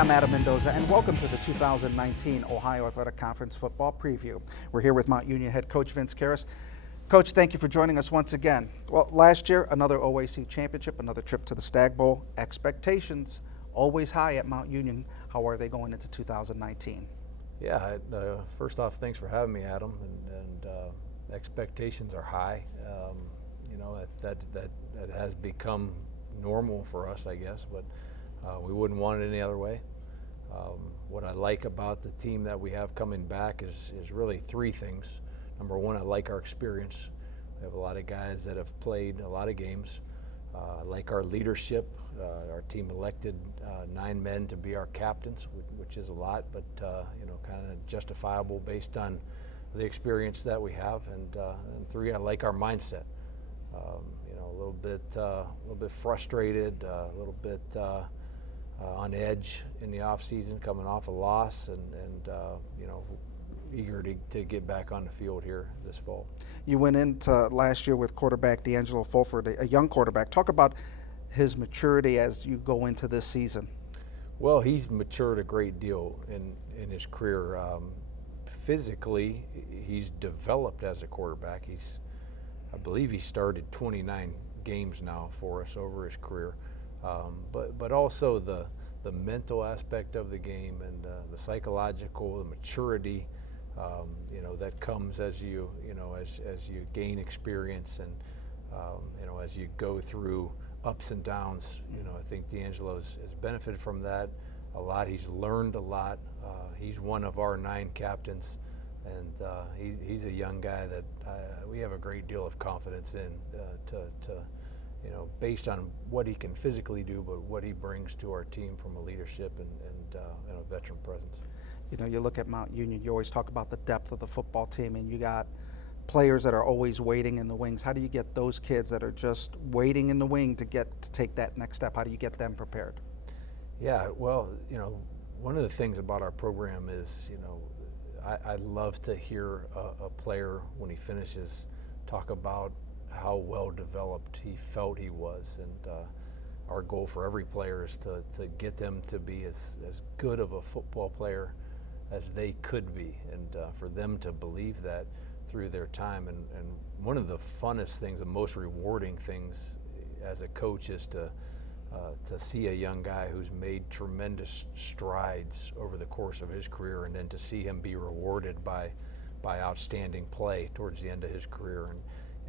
I'm Adam Mendoza, and welcome to the 2019 Ohio Athletic Conference Football Preview. We're here with Mount Union head coach Vince Karras. Coach, thank you for joining us once again. Well, last year, another OAC championship, another trip to the Stag Bowl. Expectations always high at Mount Union. How are they going into 2019? Yeah, first off, thanks for having me, Adam. And expectations are high. That has become normal for us, I guess, but we wouldn't want it any other way. What I like about the team that we have coming back is really three things. Number one, I like our experience. We have a lot of guys that have played a lot of games. I like our leadership. Our team elected 9 men to be our captains, which is a lot, but kind of justifiable based on the experience that we have. And three, I like our mindset. A little bit frustrated, a little bit on edge in the off season, coming off a loss, and eager to get back on the field here this fall. You went into last year with quarterback D'Angelo Fulford, a young quarterback. Talk about his maturity as you go into this season. Well, he's matured a great deal in his career. Physically, he's developed as a quarterback. I believe he started 29 games now for us over his career. But also the mental aspect of the game and the psychological, the maturity, that comes as you gain experience and as you go through ups and downs. I think D'Angelo has benefited from that a lot. He's learned a lot. He's one of our 9 captains, and he's a young guy that we have a great deal of confidence in based on what he can physically do, but what he brings to our team from a leadership and a veteran presence. You look at Mount Union, you always talk about the depth of the football team, and you got players that are always waiting in the wings. How do you get those kids that are just waiting in the wing to take that next step? How do you get them prepared? Yeah, well, one of the things about our program is, I love to hear a player when he finishes talk about how well developed he felt he was, and our goal for every player is to get them to be as good of a football player as they could be, and for them to believe that through their time. And one of the funnest things, the most rewarding things as a coach is to see a young guy who's made tremendous strides over the course of his career, and then to see him be rewarded by outstanding play towards the end of his career. And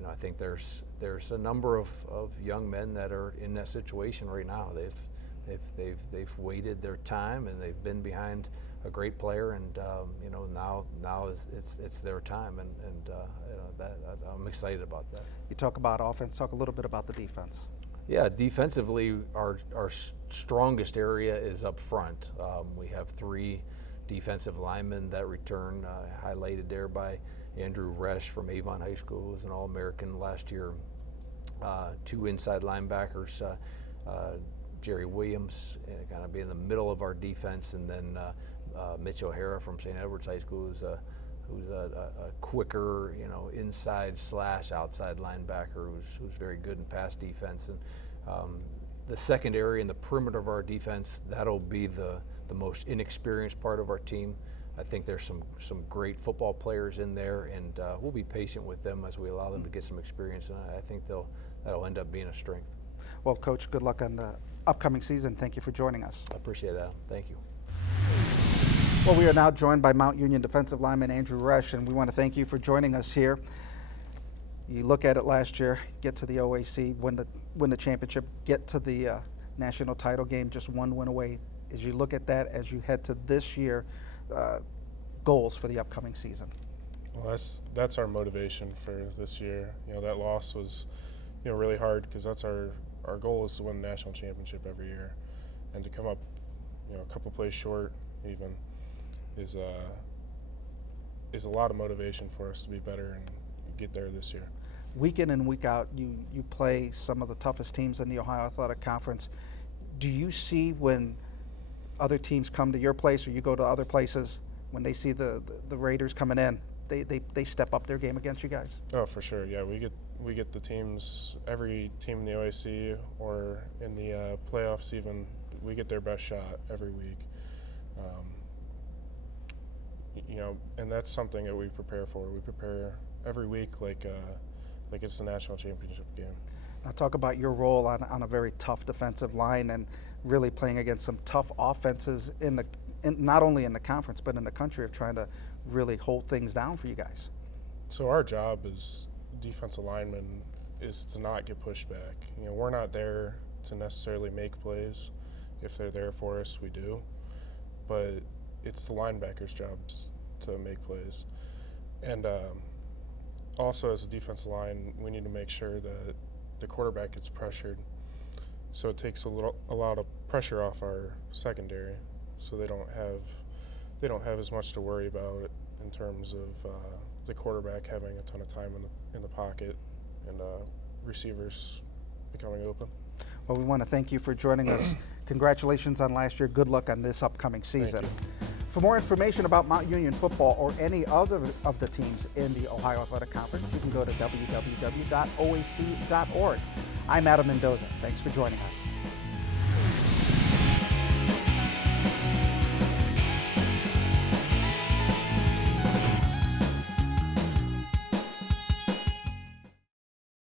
I think there's a number of young men that are in that situation right now. They've waited their time, and they've been behind a great player, and now it's their time, and I'm excited about that. You talk about offense. Talk a little bit about the defense. Yeah, defensively, our strongest area is up front. We have 3 defensive linemen that return, highlighted there by Andrew Resch from Avon High School, who was an All-American last year. 2 inside linebackers, Jerry Williams, kind of be in the middle of our defense, and then Mitch O'Hara from St. Edward's High School, who's a quicker, inside / outside linebacker who's very good in pass defense. And the secondary and the perimeter of our defense, that'll be the most inexperienced part of our team. I think there's some great football players in there, and we'll be patient with them as we allow them to get some experience, and I think that'll end up being a strength. Well, Coach, good luck on the upcoming season. Thank you for joining us. I appreciate that. Thank you. Well, we are now joined by Mount Union defensive lineman Andrew Resch, and we want to thank you for joining us here. You look at it last year, get to the OAC, win the championship, get to the national title game, just 1 win away. As you look at that, as you head to this year, goals for the upcoming season? Well, that's our motivation for this year. That loss was, really hard, because that's our goal is to win the national championship every year, and to come up, a couple plays short even is a lot of motivation for us to be better and get there this year. Week in and week out, you play some of the toughest teams in the Ohio Athletic Conference. Do you see when other teams come to your place, or you go to other places, when they see the Raiders coming in, they step up their game against you guys? Oh, for sure. Yeah, we get the teams, every team in the OAC or in the playoffs even, we get their best shot every week. You know, and that's something that we prepare for. We prepare every week like it's the national championship game. Now talk about your role on a very tough defensive line and really playing against some tough offenses not only in the conference but in the country of trying to really hold things down for you guys. So our job as defensive linemen is to not get pushed back. You know, we're not there to necessarily make plays. If they're there for us, we do. But it's the linebackers' jobs to make plays. And also as a defensive line, we need to make sure that the quarterback gets pressured. So it takes a lot of pressure off our secondary, so they don't have as much to worry about in terms of the quarterback having a ton of time in the pocket and receivers becoming open. Well, we want to thank you for joining us. Congratulations on last year. Good luck on this upcoming season. For more information about Mount Union football or any other of the teams in the Ohio Athletic Conference, you can go to www.oac.org. I'm Adam Mendoza. Thanks for joining us.